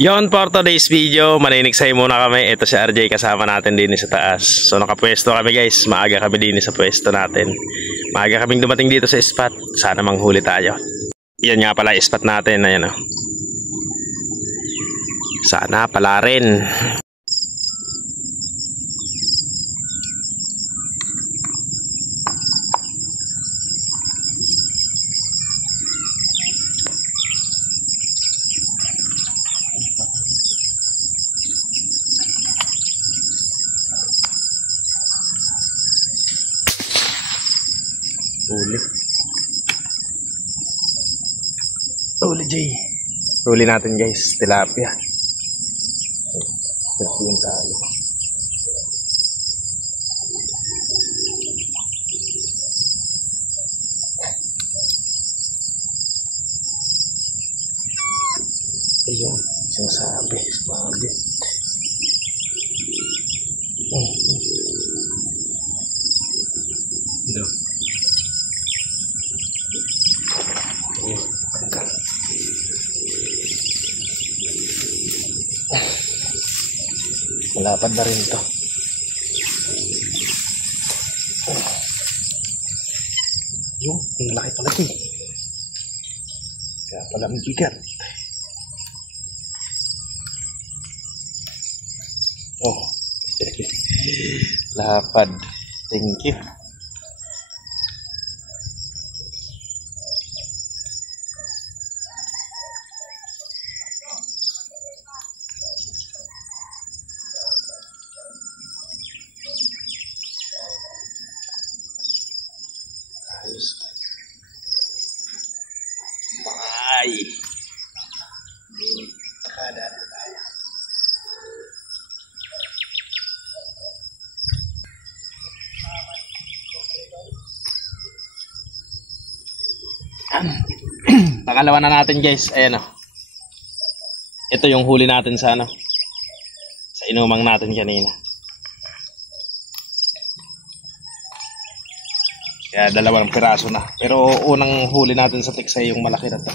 Yon for today's video, maninigsay muna kami. Ito si RJ kasama natin din sa taas. So nakapwesto kami guys, maaga kami din sa pwesto natin. Maaga kaming dumating dito sa spot. Sana manghuli tayo. Yan nga pala spot natin, ayan o. Sana pala rin. Huli Jay. Huli natin guys, tilapia. Tilapia yung talo. Ayun, sinasabi. Ito. Malapad na rin to. Yung laki pala ito. Kaya pala ang bigat. Oh. Lapad. Thank you. Bye. Ada tayo. Pangalawa na natin guys, ayan o. Ito yung huli natin sa sa inumang natin kanina. Kaya dalawang piraso na. Pero unang huli natin sa tiksay yung malaki na to.